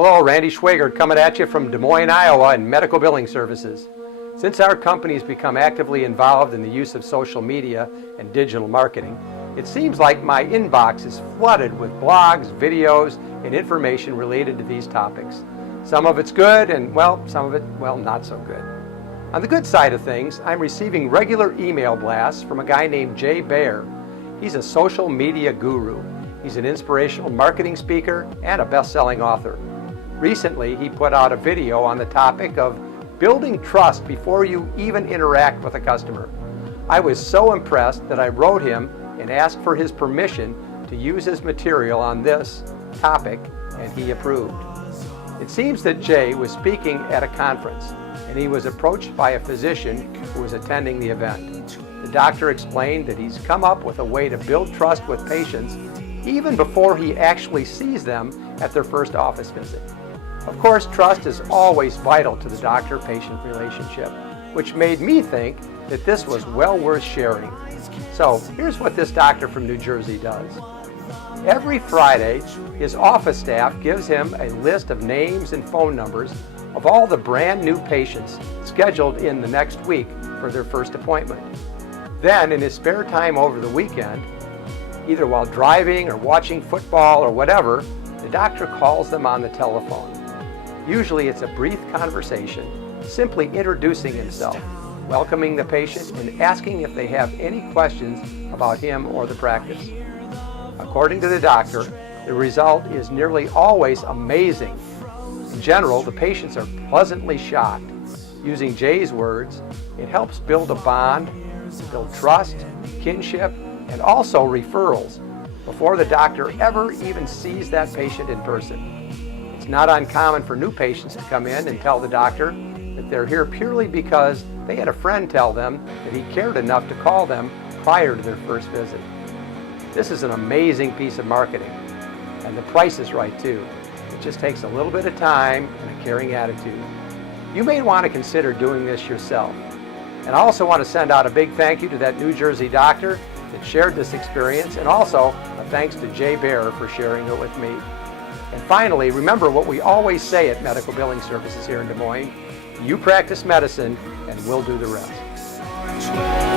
Hello, Randy Schwagert coming at you from Des Moines, Iowa in Medical Billing Services. Since our company's become actively involved in the use of social media and digital marketing, it seems like my inbox is flooded with blogs, videos, and information related to these topics. Some of it's good and, some of it, not so good. On the good side of things, I'm receiving regular email blasts from a guy named Jay Baer. He's a social media guru. He's an inspirational marketing speaker and a best-selling author. Recently, he put out a video on the topic of building trust before you even interact with a customer. I was so impressed that I wrote him and asked for his permission to use his material on this topic, and he approved. It seems that Jay was speaking at a conference, and he was approached by a physician who was attending the event. The doctor explained that he's come up with a way to build trust with patients even before he actually sees them at their first office visit. Of course, trust is always vital to the doctor-patient relationship, which made me think that this was well worth sharing. So here's what this doctor from New Jersey does. Every Friday, his office staff gives him a list of names and phone numbers of all the brand new patients scheduled in the next week for their first appointment. Then, in his spare time over the weekend, either while driving or watching football or whatever, the doctor calls them on the telephone. Usually it's a brief conversation, simply introducing himself, welcoming the patient, and asking if they have any questions about him or the practice. According to the doctor, the result is nearly always amazing. In general, the patients are pleasantly shocked. Using Jay's words, it helps build a bond, build trust, kinship, and also referrals before the doctor ever even sees that patient in person. It's not uncommon for new patients to come in and tell the doctor that they're here purely because they had a friend tell them that he cared enough to call them prior to their first visit. This is an amazing piece of marketing, and the price is right too. It just takes a little bit of time and a caring attitude. You may want to consider doing this yourself. And I also want to send out a big thank you to that New Jersey doctor that shared this experience, and also a thanks to Jay Baer for sharing it with me. And finally, remember what we always say at Medical Billing Services here in Des Moines: you practice medicine and we'll do the rest.